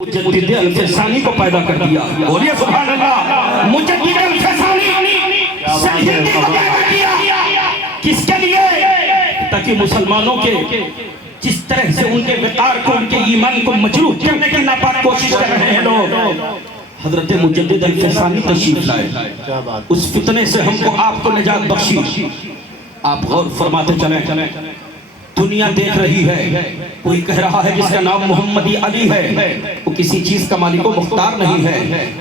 मुजद्दिद अल-फसानी को पैदा कर दिया। बोलिए सुभान अल्लाह। मुजद्दिद अल-फसानी हिंदी को पैदा किया किसके लिए? ताकि मुसलमानों के जिस तरह से उनके विकार को, उनके ईमान को मजरूह करने की नापाक कोशिश कर रहे हैं लोग, हजरत मुजद्दिद अल-फसानी तशरीफ लाए। उस फितने से हमको आपको निजात बख्शी। आप गौर फरमाते चले। दुनिया देख रही है, कोई कह रहा है जिसका नाम मोहम्मद अली है, वो किसी चीज का मालिक व मुख्तार नहीं है,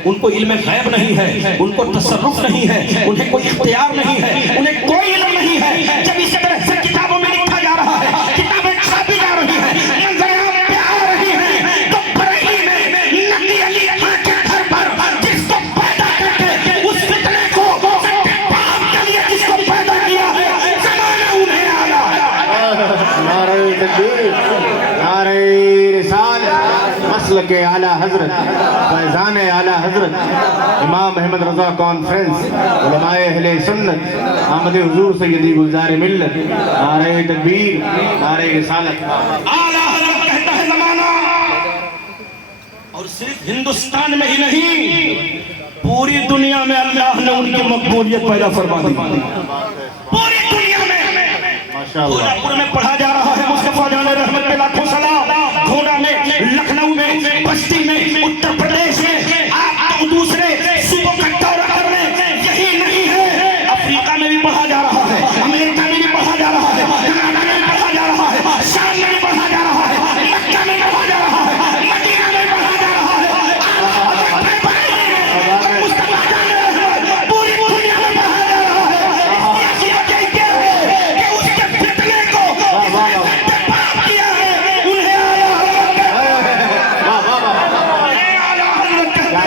उनको इल्म गैब नहीं है, उनको तसर्रुफ नहीं है, उन्हें कोई इख्तियार नहीं है, उन्हें कोई इल्म नहीं है। जब इस तरह से किताबों में लिखा जा रहा है, किताबें छापी जा रही है, नजरिया पे आ रही है, तो बरेली में नबी अली के घर पर जिसको पैदा करके उस फितने को बाप के लिए जिसको पैदा किया है, जमाना उन्हें आया। नारे तकबीर, नारे रिसालत, मसलक आला हजरत, फैज़ान आला हजरत, इमाम अहमद रजा कॉन्फ्रेंस, उलमाए अहले सुन्नत, आमद हुजूर सय्यदी गुलजार मिल्लत। नारे तकबीर, नारे रिसालत। आला हजरत कहता है जमाना, और सिर्फ हिंदुस्तान में ही नहीं, पूरी दुनिया में अल्लाह ने उनकी मकबूलियत पैदा फरमा दी। पूरी दुनिया में गोरखपुर में पढ़ा जा रहा है मुस्तफा जान रहमत पे लाखों सलाम, घोड़ा में, लखनऊ में, बस्ती में, उत्तर प्रदेश में, आप तो दूसरे सूबों का दौरा कर रहे हैं। यही नहीं है, अफ्रीका में भी पढ़ा जा रहा है, अमेरिका में भी पढ़ा जा रहा है, कनाडा में भी पढ़ा जा रहा है, शाम में भी पढ़ा जा रहा है, मक्का में पढ़ा जा रहा है, मदीना में पढ़ा जा रहा है, मुस्तफा जान रहमत पूरी दुनिया में पढ़ा जा रहा है। ऐसी वजह क्या है कि उसके फितने को पाप किया है, उन्हें आया माना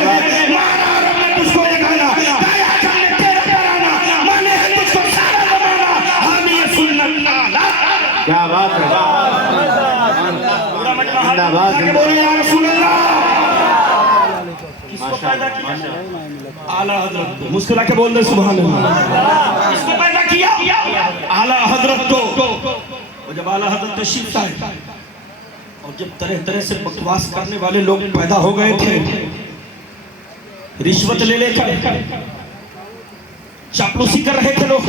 रब ने तुझको ये गाना गाया, जाने तेरा तराना, माने है तुझको सारा जमाना, हम ये सुन्नत आला। क्या बात है, जिंदाबाद, बोलिए या रसूल अल्लाह। किसको पैदा किया? आला हजरत को। मुस्कुरा के बोल दे सुभान अल्लाह। किसको पैदा किया? आला हजरत को। और जब आला हजरत तशरीफ लाए और जब तरह तरह से बकवास करने वाले लोग पैदा हो गए थे, रिश्वत ले लेकर चापलूसी कर रहे थे लोग,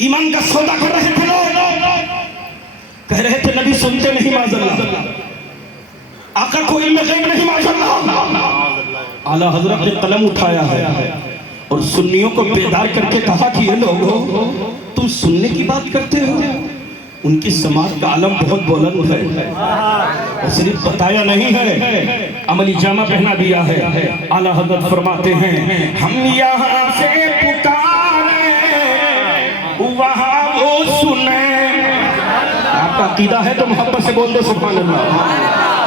ईमान का सौदा कर रहे थे लोग, कह रहे थे नबी सुनते नहीं माज़अल्लाह, आका को इल्म गैब नहीं माज़अल्लाह। आला हजरत ने कलम उठाया है और सुन्नियों को बेदार करके कहा कि ये लोगों, तुम सुनने की बात करते हो, उनकी समाज का आलम बहुत बुलंद है, और सिर्फ बताया नहीं है, अमली जामा पहना दिया है। आला हजरत फरमाते हैं, हम यहाँ से पुकारे वहाँ वो सुने। आपका अकीदा है तो मोहब्बत से बोल दो सुभान अल्लाह।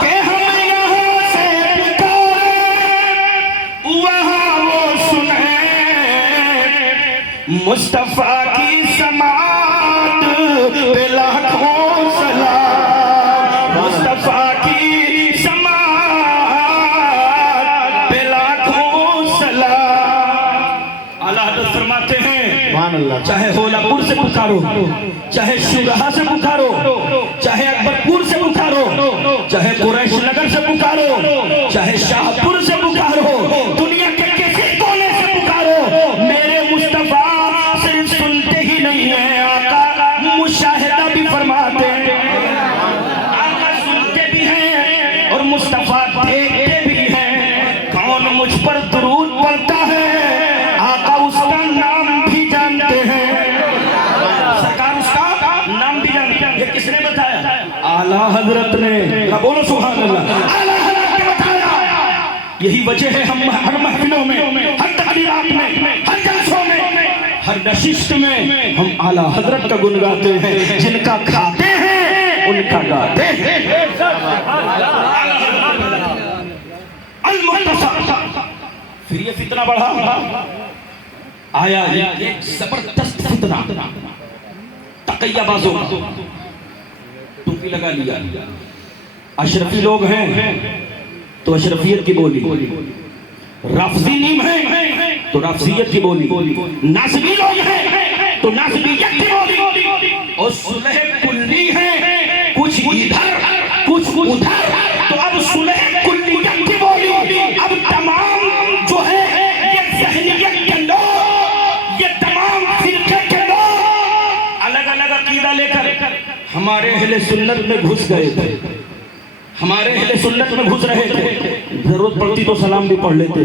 के हम यहाँ से पुकारे वहाँ वो सुने, मुस्तफा की समात पे लाखों सलाम, मुस्तफा की समात पे लाखों सलाम। आला हज़रत फरमाते हैं, सुभान अल्लाह। चाहे होलापुर से पुकारो, चाहे शुरहा से पुकारो, चाहे अकबरपुर से पुकारो, चाहे कुरैश नगर से पुकारो, चाहे शाहपुर से पुकारो, दुनिया के किसी कोने से पुकारो, मेरे मुस्तफा सिर्फ सुनते ही नहीं है, आका मुशाहिदा भी फरमाते हैं। आका सुनते भी हैं और मुस्तफा देखते भी हैं। कौन मुझ पर दुरूद पढ़ता है, आका उसका नाम भी जानते हैं, सरकार उसका नाम भी जानते हैं। ये किसने बताया? आला हजरत ने। बोलो सुभान अल्लाह। आला हजरत ने बताया। यही वजह है हम हर महफिलों में, हर तकरीरात में, हर जलसों में, हर नशिस्त में हम आला हजरत का गुण गाते हैं। जिनका खाते हैं उनका गाते हैं। अल-मुख्तसर। फिर ये फितना बढ़ा, आया एक जबरदस्त फितना, तकैयाबाजों का। टोपी लगा लिया, अशरफी लोग हैं तो अशरफियत की बोली, राफजी नीम है तो राफजियत की बोली, नासबी लोग हैं तो नासबियत की बोली, और सुलह कुल्ली है, कुछ इधर कुछ उधर, हमारे अहले सुन्नत में घुस गए थे, हमारे अहले सुन्नत में घुस रहे थे। जरूरत पड़ती तो सलाम भी पढ़ लेते,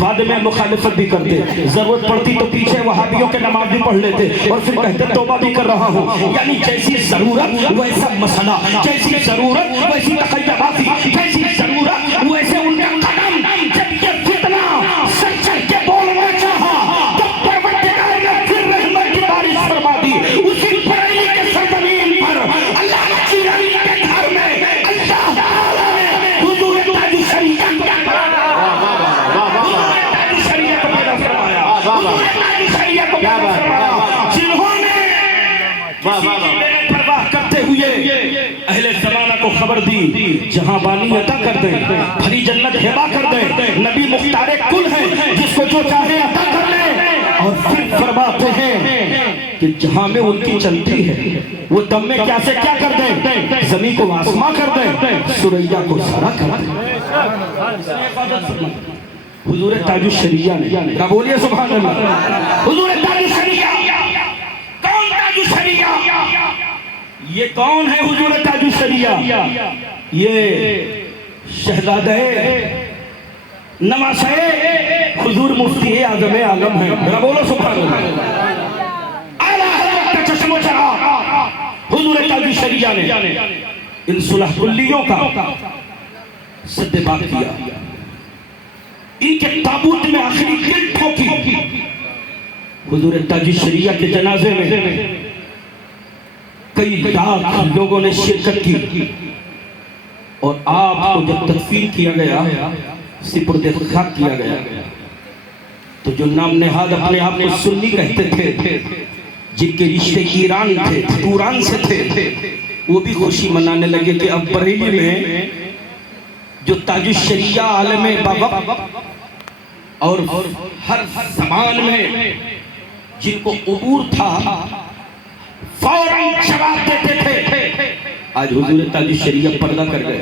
बाद में मुखालिफत भी करते, जरूरत पड़ती तो पीछे वहाबियों के नमाज भी पढ़ लेते और फिर कहते तौबा भी कर रहा हूँ। यानी जैसी जरूरत वैसा मसला, जैसी जरूरत वैसी तकय्याबाजी, जैसी जरूरत वैसे उनका कदम। जब ये फितना सर चढ़ के बोलना चाहा तो परवरदिगार ने फिर रहमत की बारिश फरमा दी। उसी बरेली के सरजमीन पर अल्लाह की नबी के घर में अल्लाह ताला ने हुजूर ताज शरीयत का परवाह करते हुए अहले ज़माना को खबर दी, जहां बानी अता कर दे, भरी जन्नत हिबा कर दे, नबी मुख्तारे कुल है, जिसको जो चाहे अता कर ले। और फिर फरमाते हैं कि जहां में उनकी चलती है वो दम में क्या से क्या कर दे, जमीन को आसमां कर दे, सुरैया को सारा कर दे। हुजूर ताजुश शरिया ने क्या बोलिए सुभान अल्लाह। हुजूर ताजुश शरिया, कौन ताजुश शरिया? ये कौन है हुजूर ताजुश शरिया? ये शहजादे नवासे हुजूर मुफ्ती आज़म आलम है। क्या बोलो सुभान अल्लाह। आला हज़रत का चश्मो चढ़ा हुजूर ताजुश शरिया ने इन सुलह कुल्लियों का सद्देबाग किया, इनके ताबूत में आखिरी गिर ठोकी। हुजूर ताजुश शरिया के जनाजे में कई लाख लोगों ने शिरकत की और आपको जब तदफीन किया गया, सिपुर्दे खाक किया गया, तो जो नाम नेहाद अपने आप को सुन्नी कहते थे, जिनके रिश्ते ईरान थे, तुरान से थे, वो भी खुशी मनाने लगे कि अब बरेली में जो ताजुश शरिया आलम बाबा और हर ज़बान में जिनको उबूर था फौरन जवाब देते थे, आज हुजूर ताजुश शरिया पर्दा कर गए।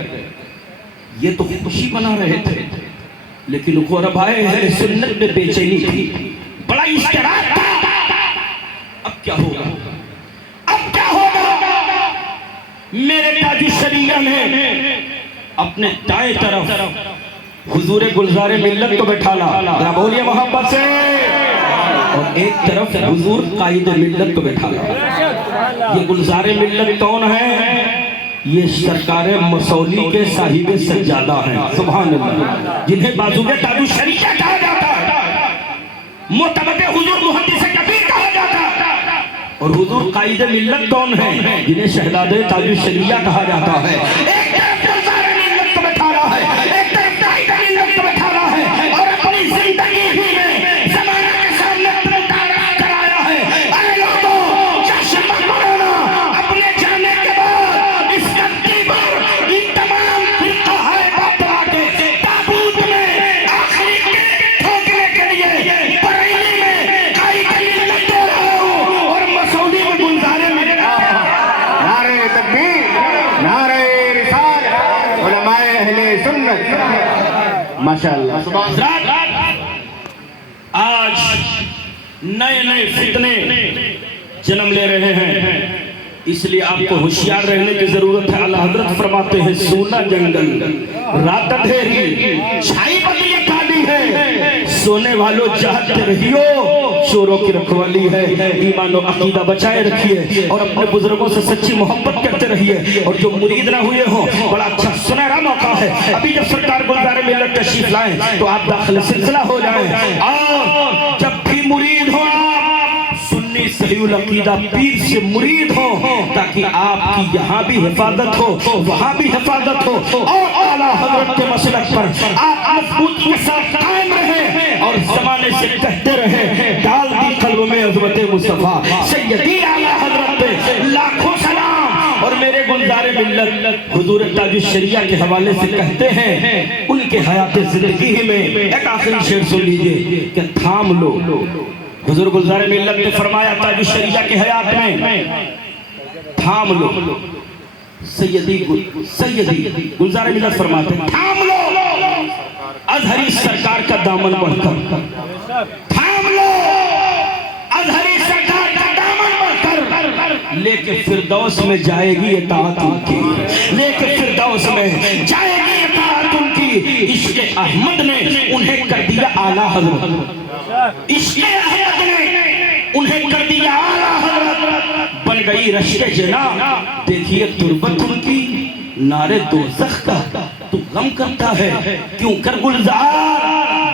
ये तो खुशी मना रहे थे, लेकिन ग़ुरबाए अहले सुन्नत में बेचैनी थी, बड़ा इश्तिराक था। अब क्या होगा, अब क्या होगा? मेरे ताजुश शरिया ने अपने दाएं तरफ हुजूर गुलजारे मिल्लत को बैठाला, बोलिए मोहब्बत से, और एक तरफ हुजूर कायद मिल्लत को बैठाला। ये गुलजारे मिल्लत कौन है? ये सरकार मसौली के साहिब सज्जादा हैं, सुभान अल्लाह, जिन्हें बाजुए ताजुश शरिया कहा जाता है, मोतबके हुजूर मुहद्दिस कबीर कहा जाता है। और हुजूर कायद मिल्लत कौन है? जिन्हें शहजादे ताजुश शरिया कहा जाता है। एक तरफ गुलजारे मिल्लत को बैठाला है, एक तरफ कायद मिल्लत को बैठाला है, और अपनी जिंदगी ही में ज़माना के सामने मुतारा कराया है। अरे लोगों, चश्मा मरोना अपने जाने के बाद इस धरती पर इन तमाम फिरक़ाए बातिला के ताबूत में आखिरी गिर ठोकने के लिए बरेली में कायद मिल्लत दे रहा हूँ और मसौली में गुलजारे मिल्लत। नारे तकबीर, नारे रिसालत, उलमाए अहले सुन्नत, माशाअल्लाह। आज नए नए फितने जन्म ले रहे हैं, इसलिए आपको होशियार रहने की जरूरत है। आला हजरत फरमाते हैं, सोना जंगल रात अंधेरी छाई बदली काली है, सोने वालों जागते रहियो, चोरों की रखवाली है। ईमान और अकीदा बचाए रखिए और अपने बुजुर्गों से सच्ची मोहब्बत करते रहिए। और जो मुरीद ना हुए हो, बड़ा अच्छा सुनहरा मौका है, अभी जब सरकार गुलजारे मिल्लत तशरीफ लाएं तो आप दाखिल सिलसिला हो जाएं। और जब भी मुरीद हो आप सुन्नी सहीउल अकीदा पीर से मुरीद हो, ताकि आपकी यहाँ भी हिफाजत हो, वहाँ भी हिफाजत हो, और आला हजरत के मसलक पर आप मजबूती के साथ कायम रहे और जमाने से कहते रहे, डाल दी कल्ब में अज़मत मुस्तफा सैयदी आला हजरत पे लाखों सलाम। और मेरे गुलजारे मिल्लत हुजूर ताजुश शरिया के हवाले से कहते हैं, उनके हयात जिंदगी में एक आखिरी शेर सुन लीजिए कि थाम लो। हुजूर गुलजारे मिल्लत ने फरमाया ताजुश शरिया के हयात में, थाम लो। सैयदी गुलजारे मिल्लत फरमाते हैं, थाम लो अज़हरी सरकार का दामन बढ़कर, थाम लो अज़हरी सरकार का दामन बढ़कर, लेके फिरदौस में जाएगी इताअत उनकी, लेके फिरदौस में जाएगी इताअत उनकी। इश्क़ अहमद ने उन्हें कर दिया आला हज़रत, इश्क़ अहमद ने उन्हें कर दिया आला हज़रत, बन गई रश्के जना। देखिए तुर्बत उनकी, नारे दोज़ख का तू गम करता है क्यों कर गुलजार,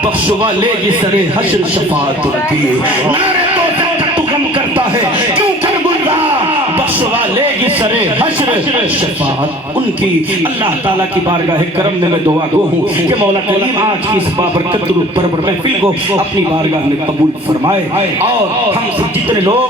बख्शवा लेगी सरे हश्र शफाअत उनकी। नारे दोज़ख का तू गम करता है क्यों कर गुलजार, बख्शवा लेगी सरे हश्र शफाअत उनकी। अल्लाह ताला की बारगाह करम में मैं दुआ गो हूँ कि मौला करीम आज की इस बाबरकत महफिल को अपनी बारगाह में कबूल फरमाए और हम सब जितने लोग